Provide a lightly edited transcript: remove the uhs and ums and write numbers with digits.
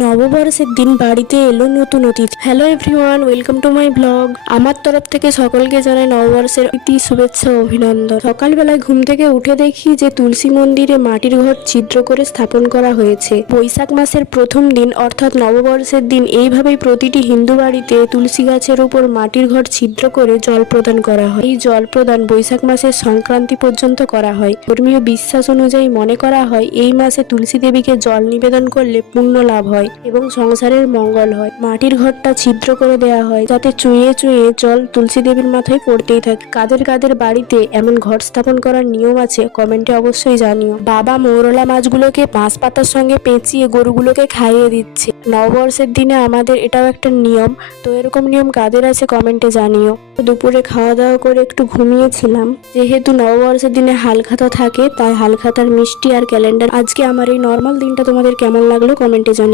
নববর্ষের দিন বাড়িতে এলো নতুন অতিথি। Hello everyone, welcome to my blog. আমার তরফ থেকে সকলকে জানাই নববর্ষের প্রীতি, শুভেচ্ছা ও অভিনন্দন। সকালবেলায় ঘুম থেকে উঠে দেখি যে তুলসী মন্দিরে মাটির ঘর ছিদ্র করে স্থাপন করা হয়েছে। বৈশাখ মাসের প্রথম দিন অর্থাৎ নববর্ষের দিন এইভাবেই প্রতিটি হিন্দু বাড়িতে তুলসী গাছের উপর মাটির ঘর ছিদ্র করে জল প্রদান করা হয়। এই জল প্রদান বৈশাখ মাসের সংক্রান্তি পর্যন্ত করা হয়। ধর্মীয় বিশ্বাস অনুযায়ী মনে করা হয় এই মাসে তুলসী দেবীকে জল নিবেদন করলে পুণ্য লাভ হয় এবং সংসারের মঙ্গল হয়। মাটির ঘরটা ছিদ্র করে দেওয়া হয় যাতে চুঁয়ে চুঁয়ে জল তুলসী দেবীর মাথায় পড়তেই থাকে। কাদের কাদের বাড়িতে এমন ঘর স্থাপন করার নিয়ম আছে কমেন্টে অবশ্যই জানিও। বাবা মৌরলা মাছগুলোকে বাঁশ পাতার সঙ্গে পেঁচিয়ে গরুগুলোকে খাইয়ে দিচ্ছে। নববর্ষের দিনে আমাদের এটাও একটা নিয়ম। তো এরকম নিয়ম কাদের আছে কমেন্টে জানিও। দুপুরে খাওয়া দাওয়া করে একটু ঘুমিয়েছিলাম। যেহেতু নববর্ষের দিনে হালখাতা থাকে তাই হালখাতার মিষ্টি আর ক্যালেন্ডার। আজকে আমার এই নর্মাল দিনটা তোমাদের কেমন লাগলো কমেন্টে জানিও।